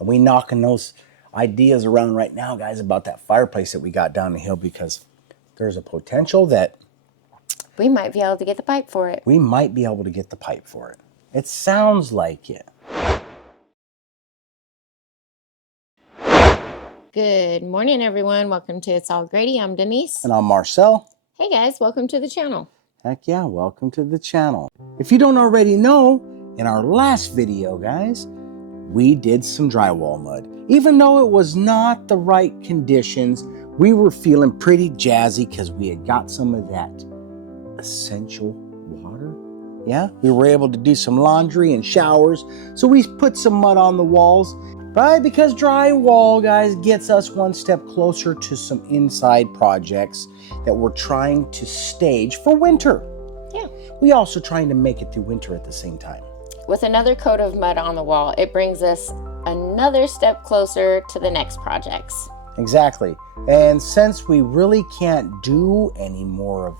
We knocking those ideas around right now, guys, about that fireplace that we got down the hill, because there's a potential that we might be able to get the pipe for it. We might be able to get the pipe for it. It sounds like it. Good morning, everyone. Welcome to It's All Grady. I'm Denise. And I'm Marcel. Hey, guys. Welcome to the channel. Heck yeah, welcome to the channel. If you don't already know, in our last video, guys, we did some drywall mud. Even though it was not the right conditions, we were feeling pretty jazzy because we had got some of that essential water. Yeah, we were able to do some laundry and showers. So we put some mud on the walls, right? Because drywall, guys, gets us one step closer to some inside projects that we're trying to stage for winter. Yeah. We also trying to make it through winter at the same time. With another coat of mud on the wall, it brings us another step closer to the next projects. Exactly. And since we really can't do any more of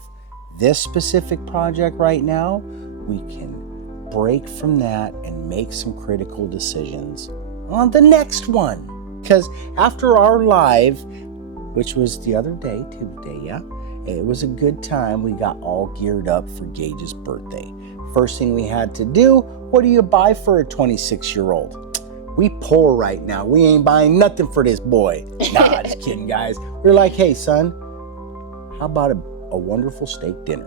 this specific project right now, we can break from that and make some critical decisions on the next one. Because after our live, which was the other day, Tuesday, yeah, it was a good time. We got all geared up for Gage's birthday. First thing we had to do, what do you buy for a 26-year-old? We poor right now. We ain't buying nothing for this boy. Nah, just kidding, guys. We're like, hey, son, how about a wonderful steak dinner?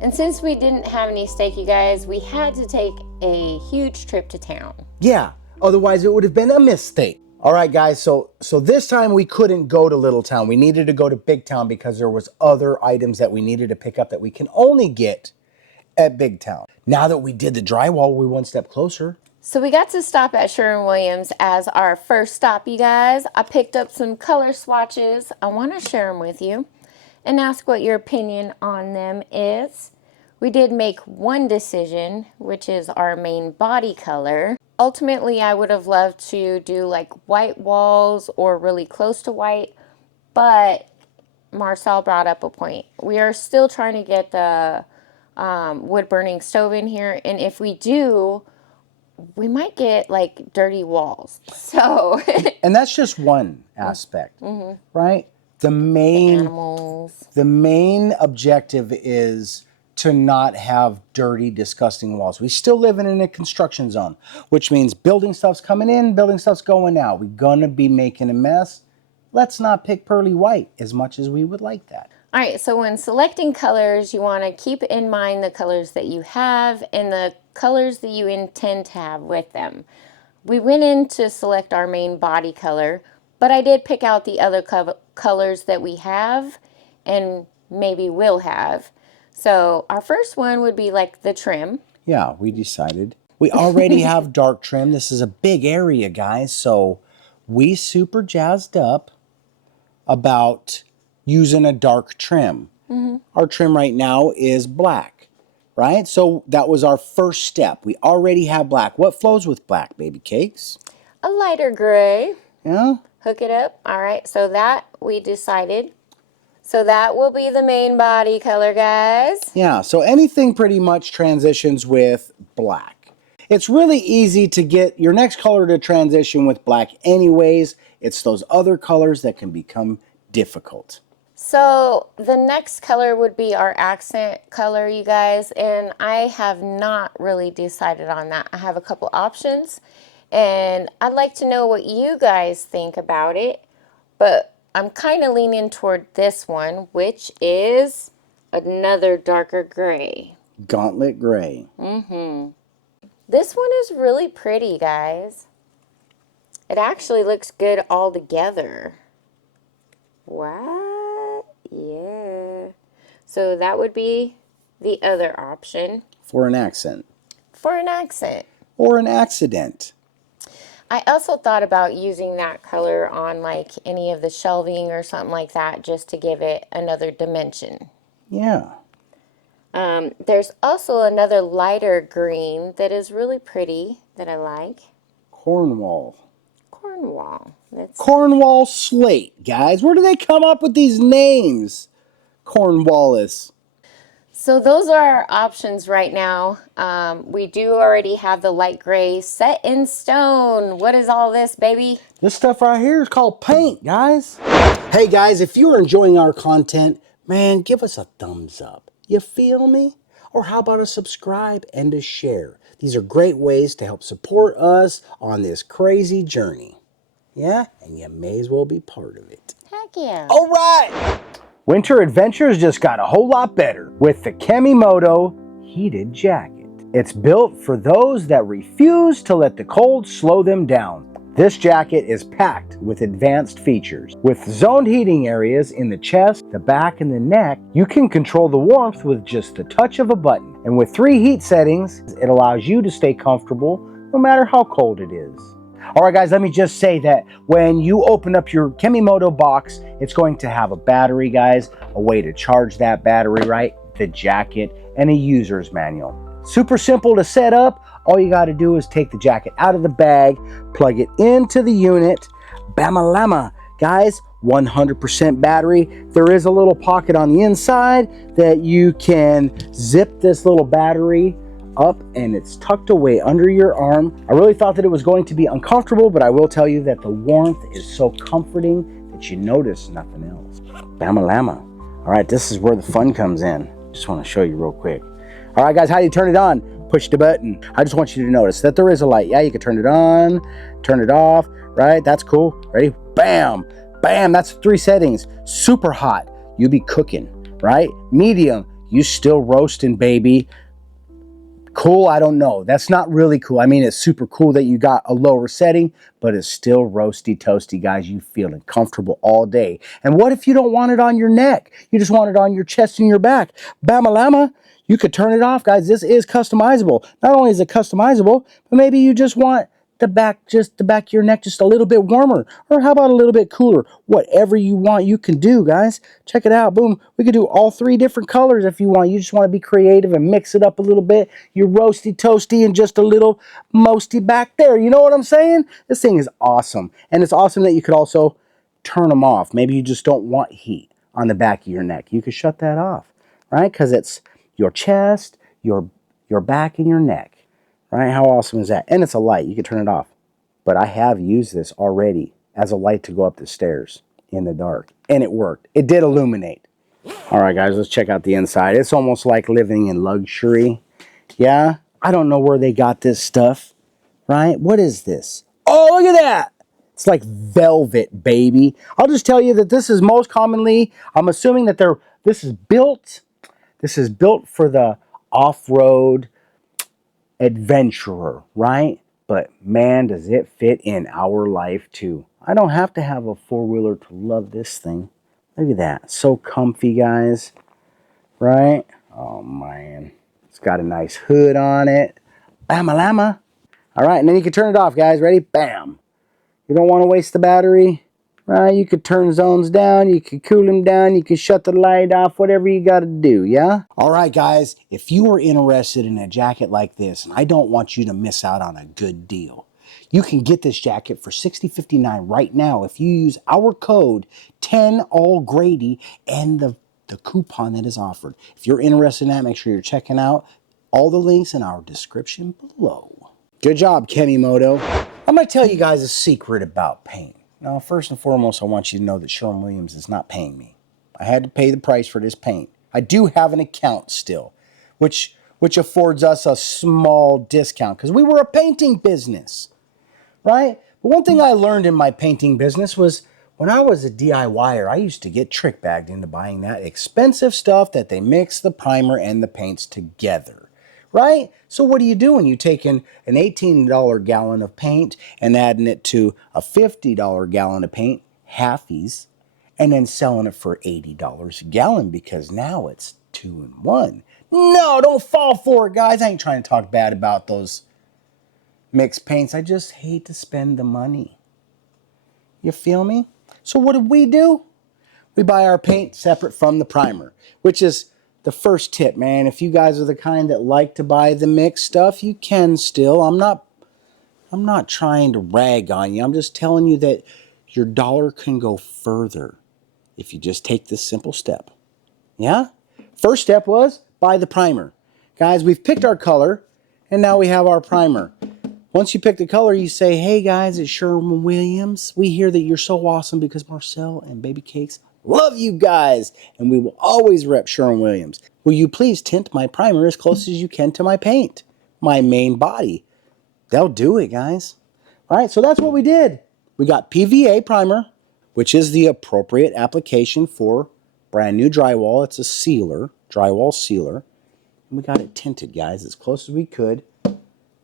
And since we didn't have any steak, you guys, we had to take a huge trip to town. Yeah, otherwise it would have been a mistake. All right, guys, so this time we couldn't go to Little Town. We needed to go to Big Town because there was other items that we needed to pick up that we can only get at Big Town. Now that we did the drywall, we're one step closer. So we got to stop at Sherwin-Williams as our first stop, you guys. I picked up some color swatches. I want to share them with you and ask what your opinion on them is. We did make one decision, which is our main body color. Ultimately, I would have loved to do like white walls or really close to white, but Marcel brought up a point. We are still trying to get the wood burning stove in here, and if we do, we might get like dirty walls. So and that's just one aspect, right? The main objective is to not have dirty, disgusting walls. We still live in a construction zone, which means building stuff's coming in, building stuff's going out. We're gonna be making a mess. Let's not pick pearly white as much as we would like that. All right, so when selecting colors, you want to keep in mind the colors that you have and the colors that you intend to have with them. We went in to select our main body color, but I did pick out the other colors that we have and maybe will have. So our first one would be like the trim. Yeah, we decided. We already have dark trim. This is a big area, guys, so we super jazzed up about using a dark trim. Our trim right now is black, right? So that was our first step. We already have black. What flows with black, baby cakes? A lighter gray. Yeah. Hook it up. All right, so that we decided. So that will be the main body color, guys. Yeah, so anything pretty much transitions with black. It's really easy to get your next color to transition with black anyways. It's those other colors that can become difficult. So the next color would be our accent color, you guys, and I have not really decided on that. I have a couple options, and I'd like to know what you guys think about it, but I'm kind of leaning toward this one, which is another darker gray. Gauntlet gray. This one is really pretty, guys. It actually looks good all together. What? Yeah. So that would be the other option. For an accent. For an accent. Or an accident. I also thought about using that color on like any of the shelving or something like that just to give it another dimension. Yeah. There's also another lighter green that is really pretty that I like. Cornwall. Cornwall slate, guys. Where do they come up with these names? Cornwallis. So those are our options right now. We do already have the light gray set in stone. What is all this, baby? This stuff right here is called paint, guys. Hey guys, if you're enjoying our content, man, give us a thumbs up. You feel me? Or how about a subscribe and a share? These are great ways to help support us on this crazy journey. Yeah? And you may as well be part of it. Heck yeah. All right! Winter adventures just got a whole lot better with the Kemimoto heated jacket. It's built for those that refuse to let the cold slow them down. This jacket is packed with advanced features. With zoned heating areas in the chest, the back, and the neck, you can control the warmth with just the touch of a button. And with 3 heat settings, it allows you to stay comfortable no matter how cold it is. Alright guys, let me just say that when you open up your Kemimoto box, it's going to have a battery, guys, a way to charge that battery, right? The jacket, and a user's manual. Super simple to set up. All you got to do is take the jacket out of the bag, plug it into the unit, bam-a-lama. Guys, 100% battery. There is a little pocket on the inside that you can zip this little battery up, and it's tucked away under your arm. I really thought that it was going to be uncomfortable, but I will tell you that the warmth is so comforting that you notice nothing else. Bam-a-lama. All right, this is where the fun comes in. Just want to show you real quick. All right, guys, how do you turn it on? Push the button. I just want you to notice that there is a light. Yeah, you can turn it on, turn it off, right? That's cool. Ready? Bam, bam. That's 3 settings. Super hot, you be cooking, right? Medium, you still roasting, baby. Cool, I don't know. That's not really cool. I mean, it's super cool that you got a lower setting, but it's still roasty toasty, guys. You feeling comfortable all day. And what if you don't want it on your neck? You just want it on your chest and your back. Bam-a-lama. You could turn it off, guys. This is customizable. Not only is it customizable, but maybe you just want the back of your neck just a little bit warmer. Or how about a little bit cooler? Whatever you want, you can do, guys. Check it out. Boom. We could do all 3 different colors if you want. You just want to be creative and mix it up a little bit. You're roasty toasty and just a little mosty back there. You know what I'm saying? This thing is awesome. And it's awesome that you could also turn them off. Maybe you just don't want heat on the back of your neck. You could shut that off, right? Because it's your chest, your back, and your neck, right? How awesome is that? And it's a light. You can turn it off. But I have used this already as a light to go up the stairs in the dark, and it worked. It did illuminate. All right, guys, let's check out the inside. It's almost like living in luxury. Yeah? I don't know where they got this stuff, right? What is this? Oh, look at that! It's like velvet, baby. I'll just tell you that this is most commonly, I'm assuming that this is built for the off-road adventurer, right? But man, does it fit in our life too. I don't have to have a 4-wheeler to love this thing. Look at that. So comfy, guys. Right? Oh, man. It's got a nice hood on it. Bam-a-lama. All right, and then you can turn it off, guys. Ready? Bam. You don't want to waste the battery. Right, you could turn zones down, you could cool them down, you could shut the light off, whatever you got to do, yeah? All right, guys, if you are interested in a jacket like this, and I don't want you to miss out on a good deal, you can get this jacket for $60.59 right now if you use our code 10allgrady and the coupon that is offered. If you're interested in that, make sure you're checking out all the links in our description below. Good job, Kemimoto. I'm going to tell you guys a secret about paint. Now, first and foremost, I want you to know that Sherwin-Williams is not paying me. I had to pay the price for this paint. I do have an account still, which affords us a small discount because we were a painting business, right? But one thing I learned in my painting business was when I was a DIYer, I used to get trick bagged into buying that expensive stuff that they mix the primer and the paints together. Right? So what are you doing? You taking an $18 gallon of paint and adding it to a $50 gallon of paint, halfies, and then selling it for $80 a gallon because now it's 2-in-1. No, don't fall for it, guys. I ain't trying to talk bad about those mixed paints. I just hate to spend the money. You feel me? So what did we do? We buy our paint separate from the primer, which is the first tip, man. If you guys are the kind that like to buy the mixed stuff, you can still. I'm not trying to rag on you. I'm just telling you that your dollar can go further if you just take this simple step. Yeah? First step was buy the primer. Guys, we've picked our color, and now we have our primer. Once you pick the color, you say, hey guys, it's Sherwin-Williams. We hear that you're so awesome because Marcel and Baby Cakes love you guys, and we will always rep Sherwin-Williams. Will you please tint my primer as close as you can to my paint, my main body? They'll do it, guys. All right, so that's what we did. We got PVA primer, which is the appropriate application for brand new drywall. It's a sealer, drywall sealer. And we got it tinted, guys, as close as we could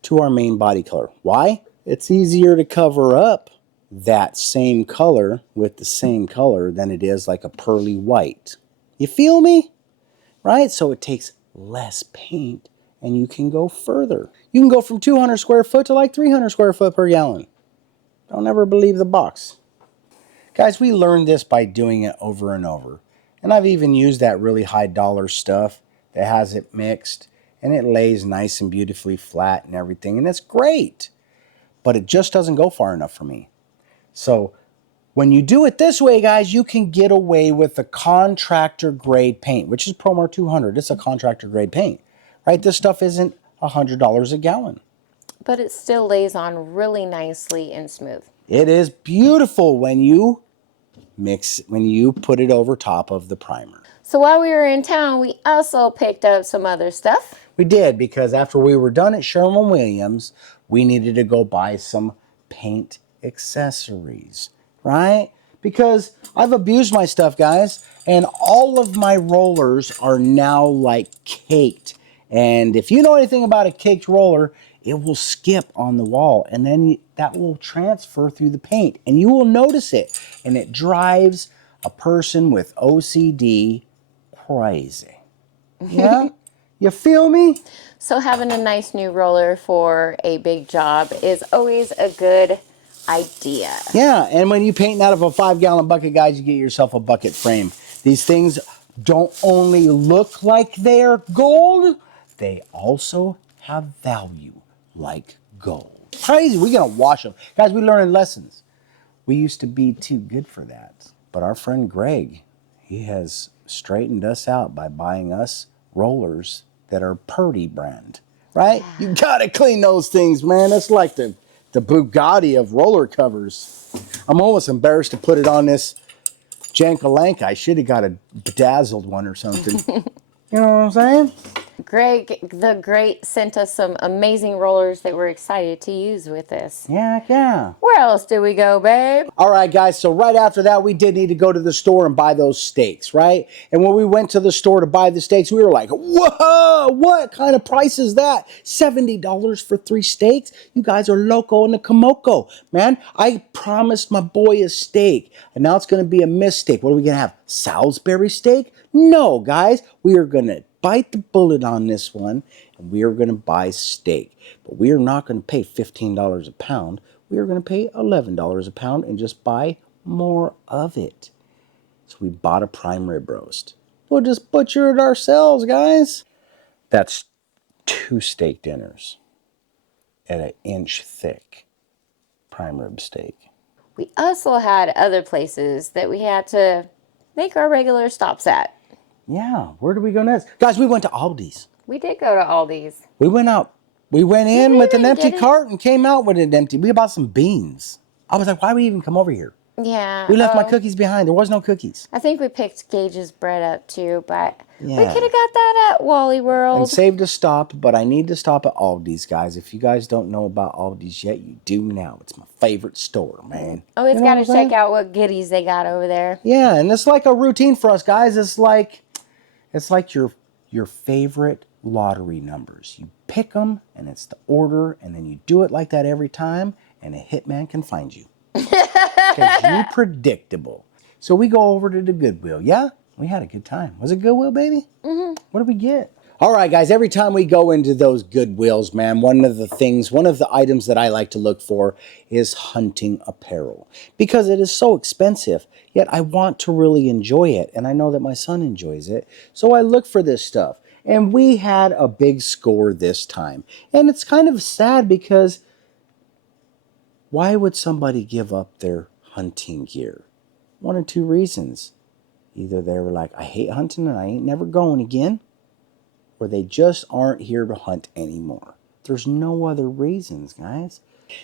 to our main body color. Why? It's easier to cover up that same color with the same color than it is like a pearly white. You feel me? Right? So it takes less paint and you can go further. You can go from 200 square foot to like 300 square foot per gallon. Don't ever believe the box. Guys, we learned this by doing it over and over. And I've even used that really high dollar stuff that has it mixed. And it lays nice and beautifully flat and everything. And it's great. But it just doesn't go far enough for me. So when you do it this way, guys, you can get away with a contractor grade paint, which is Promar 200. It's a contractor grade paint. Right? This stuff isn't $100 a gallon. But it still lays on really nicely and smooth. It is beautiful when you put it over top of the primer. So while we were in town, we also picked up some other stuff. We did, because after we were done at Sherwin-Williams, we needed to go buy some paint accessories, right? Because I've abused my stuff, guys, and all of my rollers are now like caked. And if you know anything about a caked roller, it will skip on the wall, and then that will transfer through the paint, and you will notice it, and it drives a person with OCD crazy. Yeah? You feel me? So having a nice new roller for a big job is always a good idea. Yeah, and when you paint out of a 5-gallon bucket, guys, you get yourself a bucket frame. These things don't only look like they're gold, they also have value like gold. Crazy, we're gonna wash them. Guys, we learned lessons. We used to be too good for that. But our friend Greg, he has straightened us out by buying us rollers that are Purdy brand, right? Yeah. You gotta clean those things, man. That's like the Bugatti of roller covers. I'm almost embarrassed to put it on this Jankalanka. I should have got a bedazzled one or something. You know what I'm saying? Greg the Great sent us some amazing rollers that we're excited to use with this. Yeah. Where else did we go, babe? All right, guys, so right after that, we did need to go to the store and buy those steaks, right? And when we went to the store to buy the steaks, we were like, whoa, what kind of price is that? $70 for 3 steaks? You guys are loco in the Komoko. Man, I promised my boy a steak, and now it's going to be a mistake. What are we going to have, Salisbury steak? No, guys, we are going to bite the bullet on this one, and we are going to buy steak. But we are not going to pay $15 a pound. We are going to pay $11 a pound and just buy more of it. So we bought a prime rib roast. We'll just butcher it ourselves, guys. That's 2 steak dinners at an inch thick prime rib steak. We also had other places that we had to make our regular stops at. Yeah, where do we go next? Guys, we went to Aldi's. We did go to Aldi's. We went out. We went in with an empty cart and came out with an empty. We bought some beans. I was like, why would we even come over here? Yeah. We left my cookies behind. There was no cookies. I think we picked Gage's bread up too, but we could have got that at Wally World. And saved a stop, but I need to stop at Aldi's, guys. If you guys don't know about Aldi's yet, you do now. It's my favorite store, man. Always got to check out what goodies they got over there. Yeah, and it's like a routine for us, guys. It's like your favorite lottery numbers. You pick them, and it's the order, and then you do it like that every time, and a hitman can find you. Because you're predictable. So we go over to the Goodwill. Yeah, we had a good time. Was it Goodwill, baby? Mm-hmm. What did we get? All right, guys, every time we go into those Goodwills, man, one of the items that I like to look for is hunting apparel. Because it is so expensive, yet I want to really enjoy it. And I know that my son enjoys it. So I look for this stuff. And we had a big score this time. And it's kind of sad because why would somebody give up their hunting gear? 1 or 2 reasons. Either they were like, I hate hunting and I ain't never going again. or they just aren't here to hunt anymore. There's no other reasons, guys.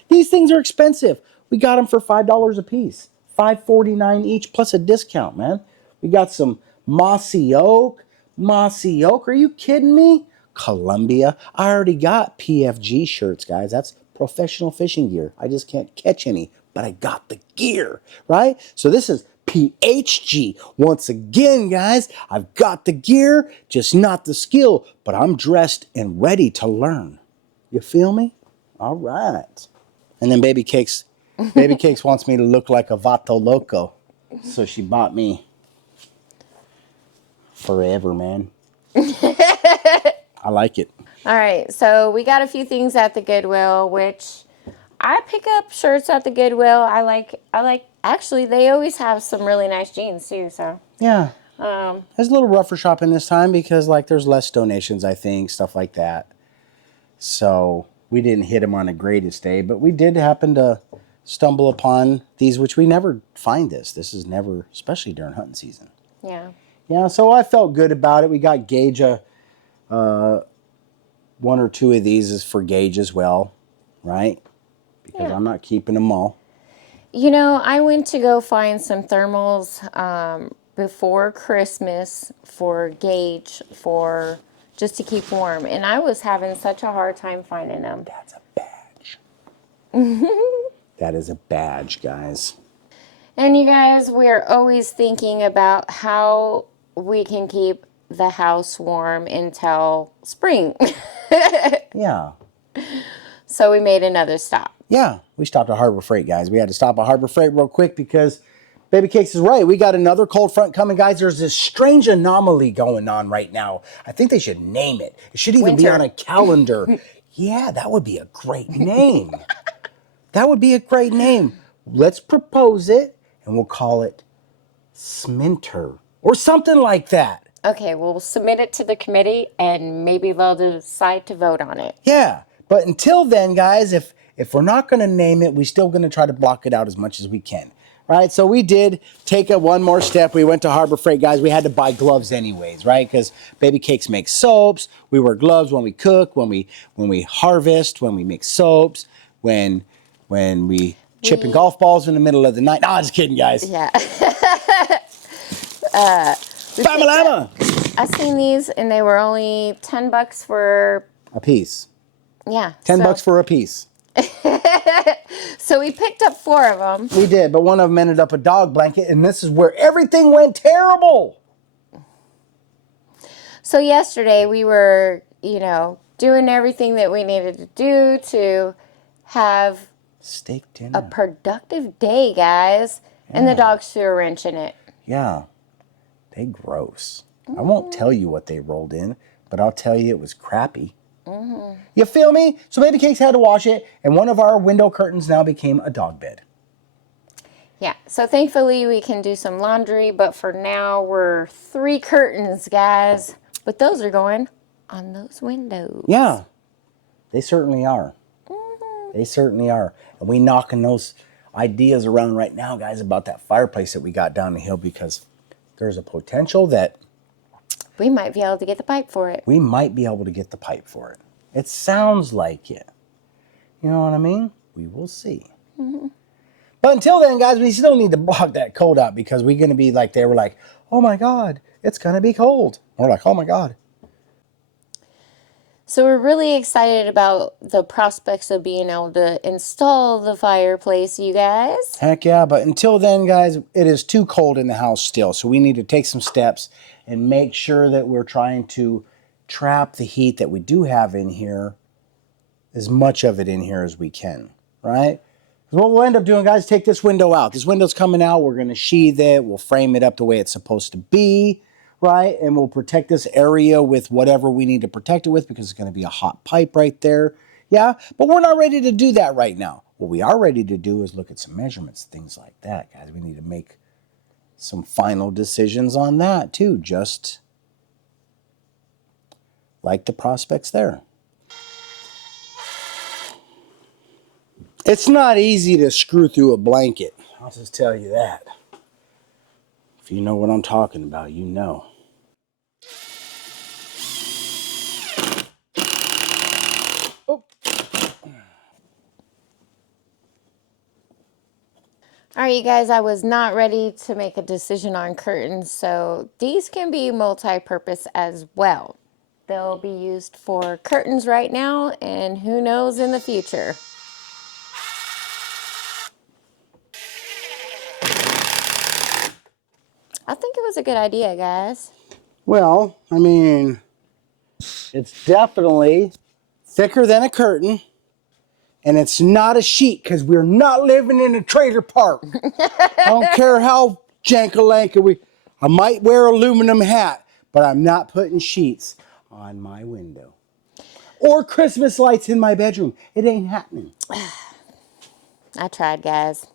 These things are expensive. We got them for $5 a piece. $5.49 each plus a discount, man. We got some mossy oak. Mossy oak, are you kidding me? Columbia. I already got PFG shirts, guys. That's professional fishing gear. I just can't catch any, but I got the gear, right? So this is PHG. Once again, guys, I've got the gear, just not the skill, but I'm dressed and ready to learn. You feel me? All right. And then Baby Cakes wants me to look like a Vato Loco. So she bought me forever, man. I like it. All right, so we got a few things at the Goodwill, which I pick up shirts at the Goodwill. I like. Actually, they always have some really nice jeans too. So Yeah. There's a little rougher shopping this time because like there's less donations, I think, stuff like that. So we didn't hit them on a greatest day, but we did happen to stumble upon these, which we never find this. This is never, especially during hunting season. yeah. Yeah, so I felt good about it. We got Gage one or two of these is for Gage as well, right? Because I'm not keeping them all. You know, I went to go find some thermals before Christmas for Gage for just to keep warm, and I was having such a hard time finding them. That's a badge. That is a badge, guys. And you guys, we're always thinking about how we can keep the house warm until spring. Yeah. So we made another stop. Yeah, we stopped at Harbor Freight, guys. We had to stop at Harbor Freight real quick because Baby Cakes is right. We got another cold front coming, guys. There's this strange anomaly going on right now. I think they should name it. It should even be on a calendar. Yeah, that would be a great name. That would be a great name. Let's propose it, and we'll call it Sminter or something like that. Okay, we'll submit it to the committee, and maybe they'll decide to vote on it. Yeah, but until then, guys, if we're not going to name it, we're still going to try to block it out as much as we can. Right? So we did take one more step. We went to Harbor Freight, guys. We had to buy gloves anyways, right? Because Baby Cakes make soaps. We wear gloves when we cook, when we harvest, when we make soaps, when we chipping golf balls in the middle of the night. No, I'm just kidding, guys. Yeah. Bama-lama! I seen these, and they were only $10 for A piece. Yeah. $10 for a piece. So we picked up 4 of them. We did, but one of them ended up a dog blanket, and this is where everything went terrible. So yesterday we were, doing everything that we needed to do to have steak dinner. A productive day, guys. Yeah. And the dogs threw a wrench in it. Yeah. They gross. I won't tell you what they rolled in, but I'll tell you it was crappy. Mm-hmm. You feel me? So Baby Cakes had to wash it, and one of our window curtains now became a dog bed. Yeah, so thankfully we can do some laundry, but for now we're 3 curtains, guys. But those are going on those windows. Yeah, they certainly are. Mm-hmm. They certainly are. And we knocking those ideas around right now, guys, about that fireplace that we got down the hill because there's a potential that we might be able to get the pipe for it. We might be able to get the pipe for it. It sounds like it. You know what I mean? We will see. Mm-hmm. But until then, guys, we still need to block that cold out because we're going to be like, they were like, oh my God, it's going to be cold. And we're like, oh my God. So we're really excited about the prospects of being able to install the fireplace, you guys. Heck yeah, but until then, guys, it is too cold in the house still. So we need to take some steps and make sure that we're trying to trap the heat that we do have in here, as much of it in here as we can, right? Because what we'll end up doing, guys, take this window out. This window's coming out. We're going to sheathe it. We'll frame it up the way it's supposed to be, right? And we'll protect this area with whatever we need to protect it with because it's going to be a hot pipe right there. Yeah, but we're not ready to do that right now. What we are ready to do is look at some measurements, things like that, guys. We need to make some final decisions on that too, just like the prospects there. It's not easy to screw through a blanket. I'll just tell you that. If you know what I'm talking about, you know. All right, you guys, I was not ready to make a decision on curtains, so these can be multi-purpose as well. They'll be used for curtains right now, and who knows in the future. I think it was a good idea, guys. Well, I mean, it's definitely thicker than a curtain. And it's not a sheet because we're not living in a trailer park. I don't care how jankalanka I might wear an aluminum hat, but I'm not putting sheets on my window. Or Christmas lights in my bedroom. It ain't happening. I tried, guys.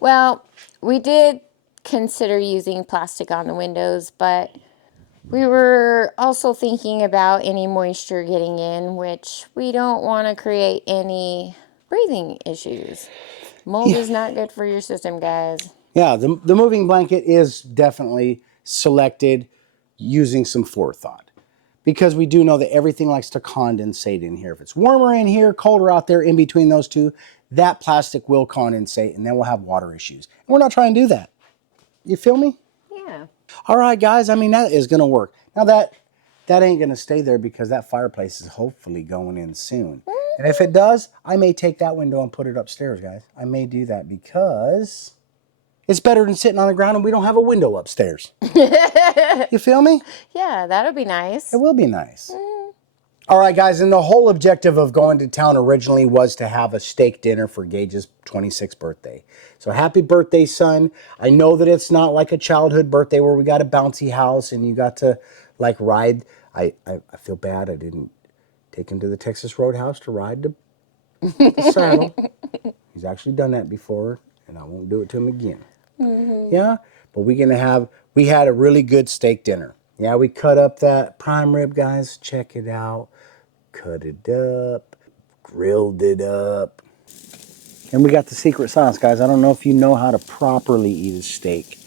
Well, we did consider using plastic on the windows, but we were also thinking about any moisture getting in, which we don't want to create any breathing issues. Mold is not good for your system, guys. Yeah, the moving blanket is definitely selected using some forethought. Because we do know that everything likes to condensate in here. If it's warmer in here, colder out there, in between those two, that plastic will condensate and then we'll have water issues. And we're not trying to do that. You feel me? Yeah. All right, guys. I mean, that is going to work. Now, that ain't going to stay there because that fireplace is hopefully going in soon. And if it does, I may take that window and put it upstairs, guys. I may do that because it's better than sitting on the ground and we don't have a window upstairs. You feel me? Yeah, that'll be nice. It will be nice. All right, guys, and the whole objective of going to town originally was to have a steak dinner for Gage's 26th birthday. So happy birthday, son. I know that it's not like a childhood birthday where we got a bouncy house and you got to like ride. I feel bad I didn't take him to the Texas Roadhouse to ride the saddle. He's actually done that before, and I won't do it to him again. Yeah, but we had a really good steak dinner. Yeah, we cut up that prime rib, guys. Check it out. Cut it up, grilled it up. And we got the secret sauce, guys. I don't know if you know how to properly eat a steak,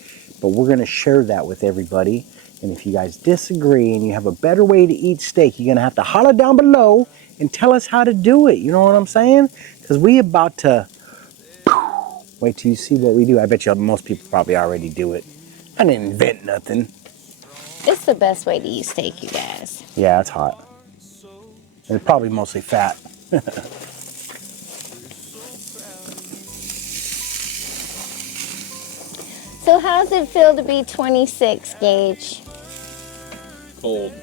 but we're going to share that with everybody. And if you guys disagree and you have a better way to eat steak, you're going to have to holler down below and tell us how to do it. You know what I'm saying? Because we about to wait till you see what we do. I bet you most people probably already do it. I didn't invent nothing. It's the best way to eat steak, you guys. Yeah, it's hot. And it's probably mostly fat. So how does it feel to be 26, Gage? Cold.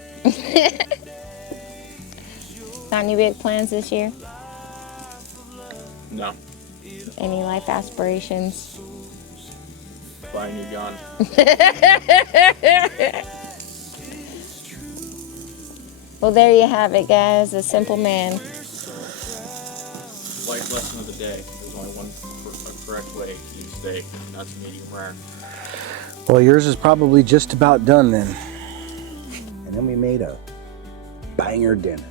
Got any big plans this year? No. Any life aspirations? Buy a new gun. Well, there you have it, guys. A simple man. Life lesson of the day. There's only one correct way to eat steak, and that's medium rare. Well, yours is probably just about done then. And then we made a banger dinner.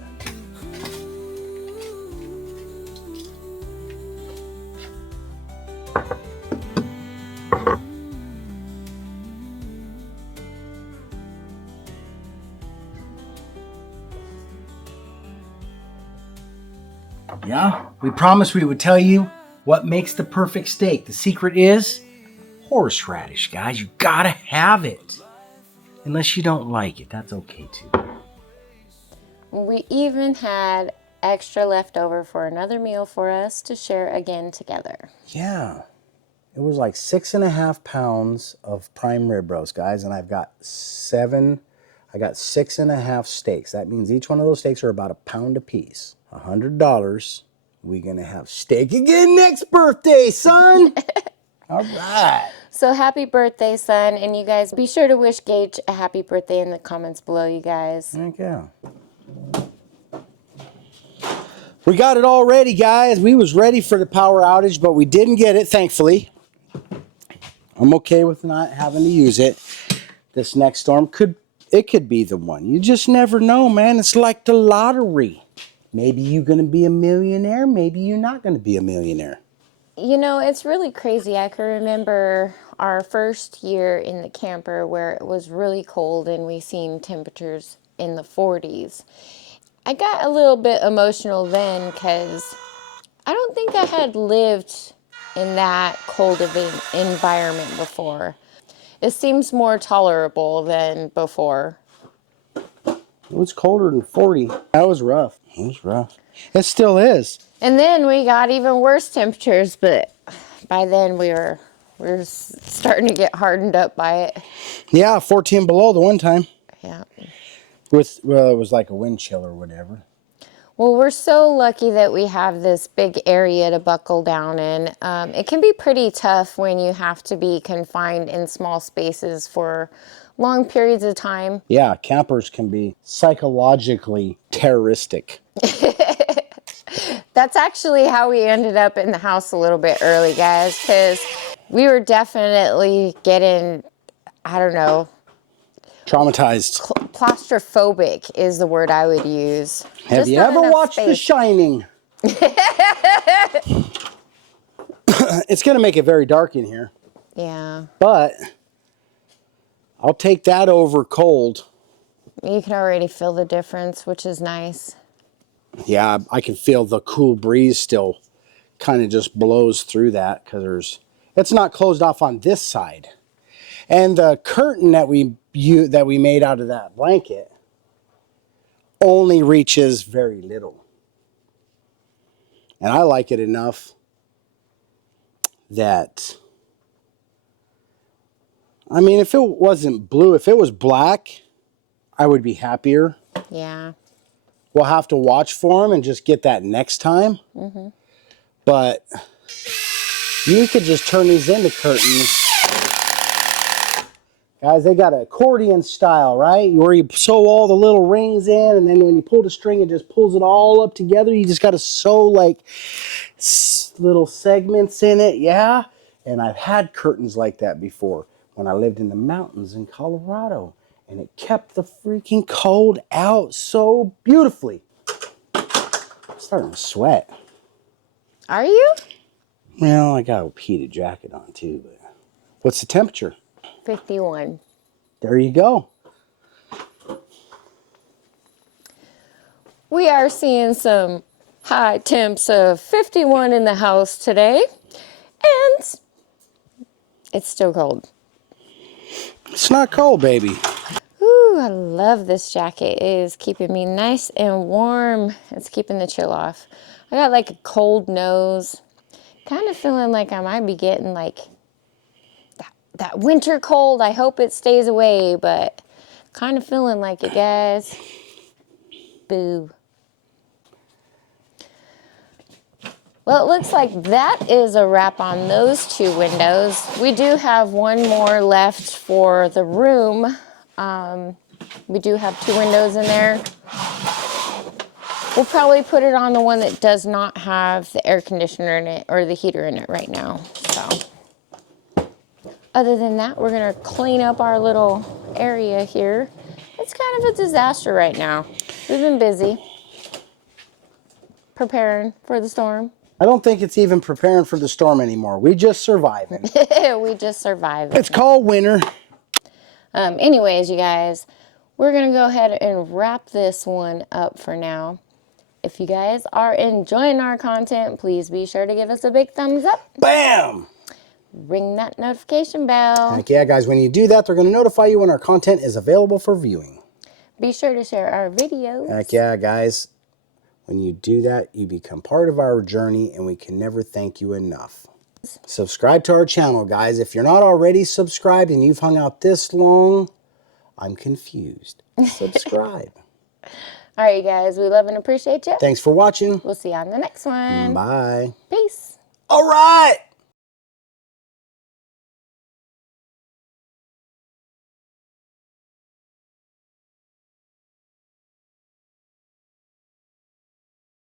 Yeah, we promised we would tell you what makes the perfect steak. The secret is horseradish, guys. You gotta have it. Unless you don't like it, that's okay too. We even had extra left over for another meal for us to share again together. Yeah, it was like 6.5 pounds of prime rib roast, guys, and I got 6.5 steaks. That means each one of those steaks are about a pound a piece. $100. We're gonna have steak again next birthday, son. All right. So happy birthday, son. And you guys be sure to wish Gage a happy birthday in the comments below, you guys. Thank you. We got it all ready, guys. We was ready for the power outage, but we didn't get it, thankfully. I'm okay with not having to use it. This next storm could be the one. You just never know, man. It's like the lottery. Maybe you're going to be a millionaire. Maybe you're not going to be a millionaire. You know, it's really crazy. I can remember our first year in the camper where it was really cold and we seen temperatures in the 40s. I got a little bit emotional then because I don't think I had lived in that cold of an environment before. It seems more tolerable than before. It was colder than 40. That was rough. It was rough. It still is. And then we got even worse temperatures, but by then we were starting to get hardened up by it. Yeah, 14 below the one time. Yeah. Well, it was like a wind chill or whatever. Well, we're so lucky that we have this big area to buckle down in. It can be pretty tough when you have to be confined in small spaces for long periods of time. Yeah, campers can be psychologically terroristic. That's actually how we ended up in the house a little bit early, guys, because we were definitely getting, I don't know, Traumatized. claustrophobic is the word I would use. Have you ever watched The Shining? It's going to make it very dark in here. Yeah. But I'll take that over cold. You can already feel the difference, which is nice. Yeah, I can feel the cool breeze still kind of just blows through that because it's not closed off on this side. And the curtain that we made out of that blanket only reaches very little. And I like it enough that, I mean, if it wasn't blue, if it was black, I would be happier. Yeah. We'll have to watch for them and just get that next time. Mm-hmm. But you could just turn these into curtains. Guys, they got an accordion style, right? Where you sew all the little rings in, and then when you pull the string, it just pulls it all up together. You just got to sew like little segments in it, yeah? And I've had curtains like that before when I lived in the mountains in Colorado. And it kept the freaking cold out so beautifully. I'm starting to sweat. Are you? Well, I got a heated jacket on too, but what's the temperature? 51. There you go. We are seeing some high temps of 51 in the house today, and it's still cold. It's not cold, baby. Ooh, I love this jacket. It is keeping me nice and warm. It's keeping the chill off. I got like a cold nose. Kind of feeling like I might be getting like that winter cold. I hope it stays away, but kind of feeling like it, guys. Boo. Well, it looks like that is a wrap on those two windows. We do have one more left for the room. We do have two windows in there. We'll probably put it on the one that does not have the air conditioner in it or the heater in it right now. So, other than that, we're gonna clean up our little area here. It's kind of a disaster right now. We've been busy preparing for the storm. I don't think it's even preparing for the storm anymore. We just surviving. We just survived. It's called winter. Anyways, you guys, we're going to go ahead and wrap this one up for now. If you guys are enjoying our content, please be sure to give us a big thumbs up. Bam! Ring that notification bell. Heck yeah, guys. When you do that, they're going to notify you when our content is available for viewing. Be sure to share our videos. Heck yeah, guys. When you do that, you become part of our journey, and we can never thank you enough. Subscribe to our channel, guys. If you're not already subscribed and you've hung out this long, I'm confused. Subscribe. All right, you guys. We love and appreciate you. Thanks for watching. We'll see you on the next one. Bye. Peace. All right.